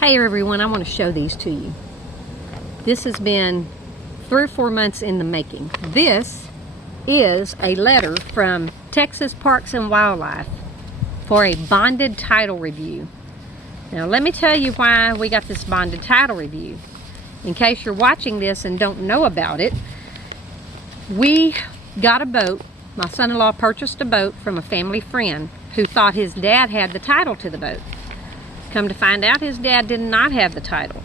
Hey everyone, I want to show these to you. This has been 3 or 4 months in the making. This is a letter from Texas Parks and Wildlife for a bonded title review. Now let me tell you why we got this bonded title review. In case you're watching this and don't know about it, we got a boat. My son-in-law purchased a boat from a family friend who thought his dad had the title to the boat. Come to find out, his dad did not have the title.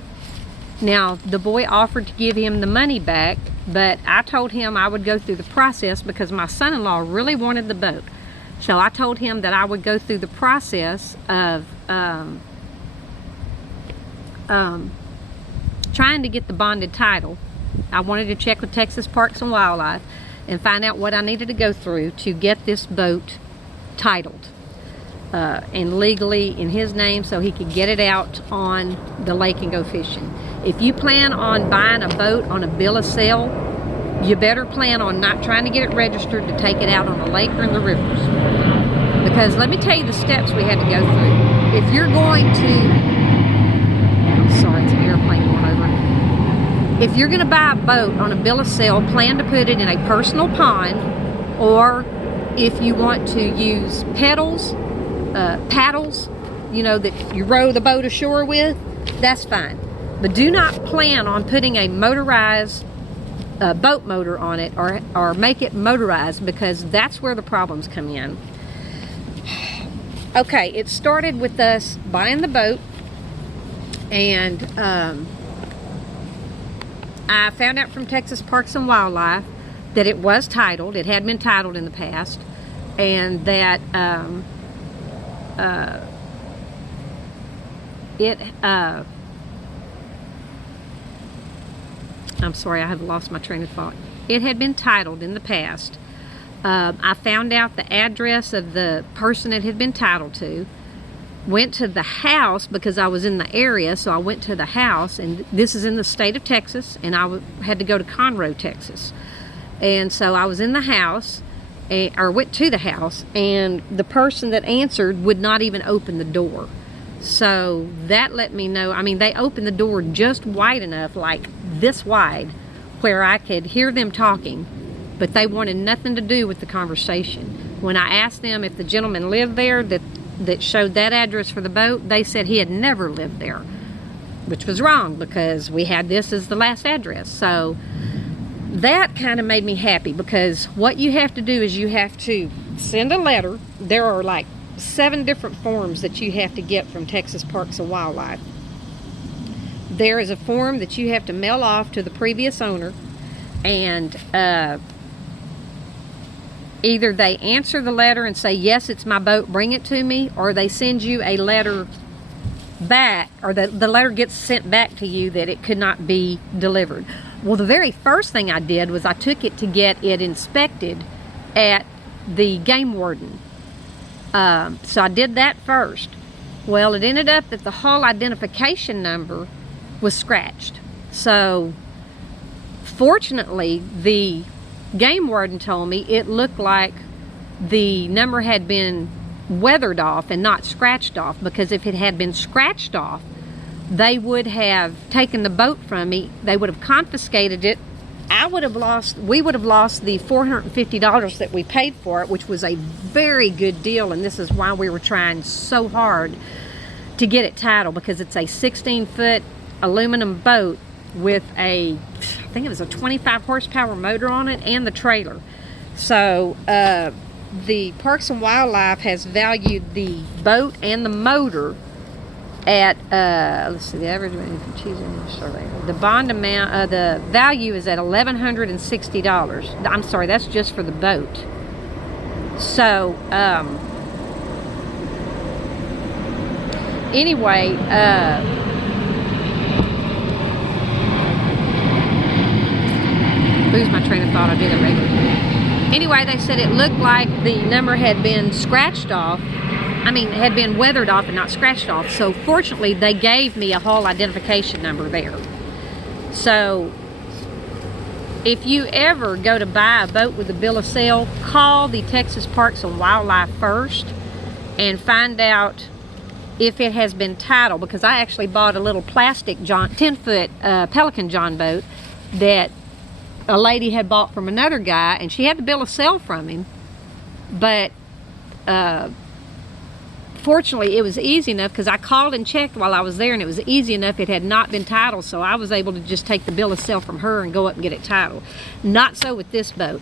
Now, the boy offered to give him the money back, but I told him I would go through the process because my son-in-law really wanted the boat. So I told him that I would go through the process of trying to get the bonded title. I wanted to check with Texas Parks and Wildlife and find out what I needed to go through to get this boat titled. And legally in his name so he could get it out on the lake and go fishing. If you plan on buying a boat on a bill of sale, you better plan on not trying to get it registered to take it out on the lake or in the rivers. Because let me tell you the steps we had to go through. If you're going to, I'm sorry, it's an airplane going over. If you're going to buy a boat on a bill of sale, plan to put it in a personal pond, or if you want to use paddles, you know, that you row the boat ashore with, that's fine. But do not plan on putting a motorized boat motor on it or make it motorized, because that's where the problems come in. Okay, it started with us buying the boat, and I found out from Texas Parks and Wildlife that it was titled. It had been titled in the past, and that I'm sorry, I have lost my train of thought. It had been titled in the past. I found out the address of the person it had been titled to, went to the house because I was in the area, so I went to the house, and this is in the state of Texas, and I had to go to Conroe, Texas. And so I was in the house, or went to the house, and the person that answered would not even open the door. So that let me know, I mean, they opened the door just wide enough, like this wide, where I could hear them talking, but they wanted nothing to do with the conversation. When I asked them if the gentleman lived there that showed that address for the boat, they said he had never lived there, which was wrong because we had this as the last address. So that kind of made me happy, because what you have to do is you have to send a letter. There are like 7 different forms that you have to get from Texas Parks and Wildlife. There is a form that you have to mail off to the previous owner, and either they answer the letter and say, yes, it's my boat, bring it to me, or they send you a letter back, or the letter gets sent back to you that it could not be delivered. Well, the very first thing I did was I took it to get it inspected at the game warden. So I did that first. Well, it ended up that the hull identification number was scratched. So fortunately, the game warden told me it looked like the number had been weathered off and not scratched off, because if it had been scratched off, they would have taken the boat from me. They would have confiscated it. We would have lost the $450 that we paid for it, which was a very good deal, and this is why we were trying so hard to get it titled, because it's a 16-foot aluminum boat with I think it was a 25 horsepower motor on it, and the trailer. So the Parks and Wildlife has valued the boat and the motor at let's see, the average the bond amount, the value is at $1,160. I'm sorry, that's just for the boat. So anyway, lose my train of thought. I did it regularly. Anyway, they said it looked like the number had been scratched off. I mean, it had been weathered off and not scratched off. So fortunately, they gave me a hull identification number there. So if you ever go to buy a boat with a bill of sale, call the Texas Parks and Wildlife first and find out if it has been titled, because I actually bought a little plastic 10-foot Pelican John boat that a lady had bought from another guy, and she had the bill of sale from him, but fortunately it was easy enough, because I called and checked while I was there, and it was easy enough. It had not been titled, so I was able to just take the bill of sale from her and go up and get it titled. Not so with this boat.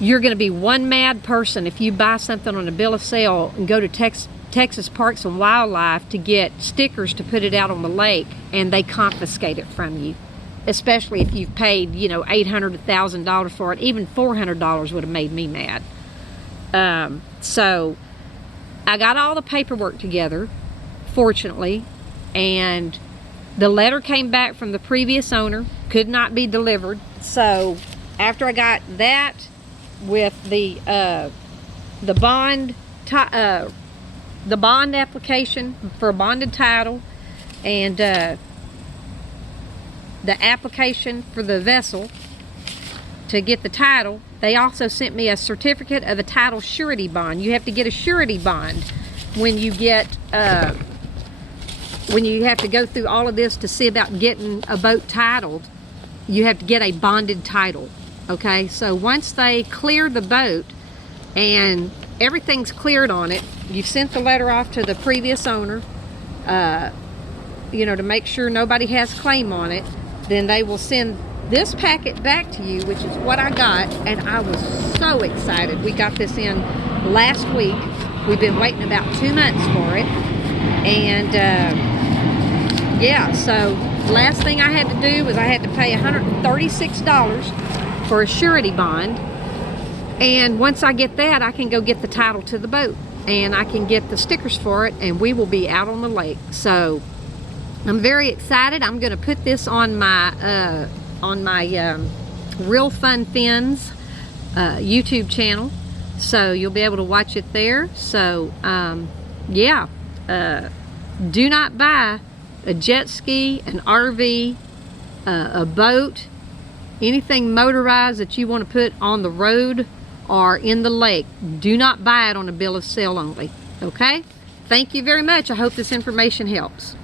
You're going to be one mad person if you buy something on a bill of sale and go to Texas Parks and Wildlife to get stickers to put it out on the lake, and they confiscate it from you. Especially if you've paid, you know, $800 to $1,000 for it. Even $400 would have made me mad. So I got all the paperwork together, fortunately, and the letter came back from the previous owner, could not be delivered. So after I got that with the bond application for a bonded title, and the application for the vessel to get the title, they also sent me a certificate of a title surety bond. You have to get a surety bond when you get when you have to go through all of this to see about getting a boat titled. You have to get a bonded title. Okay, so once they clear the boat and everything's cleared on it, you've sent the letter off to the previous owner, you know, to make sure nobody has claim on it, then they will send this packet back to you, which is what I got, and I was so excited. We got this in last week. We've been waiting about 2 months for it, and yeah, so last thing I had to do was I had to pay $136 for a surety bond, and once I get that, I can go get the title to the boat, and I can get the stickers for it, and we will be out on the lake. So I'm very excited. I'm going to put this on my Real Fun Fins YouTube channel, so you'll be able to watch it there. So yeah, do not buy a jet ski, an RV, a boat, anything motorized that you want to put on the road or in the lake. Do not buy it on a bill of sale only. Okay? Thank you very much. I hope this information helps.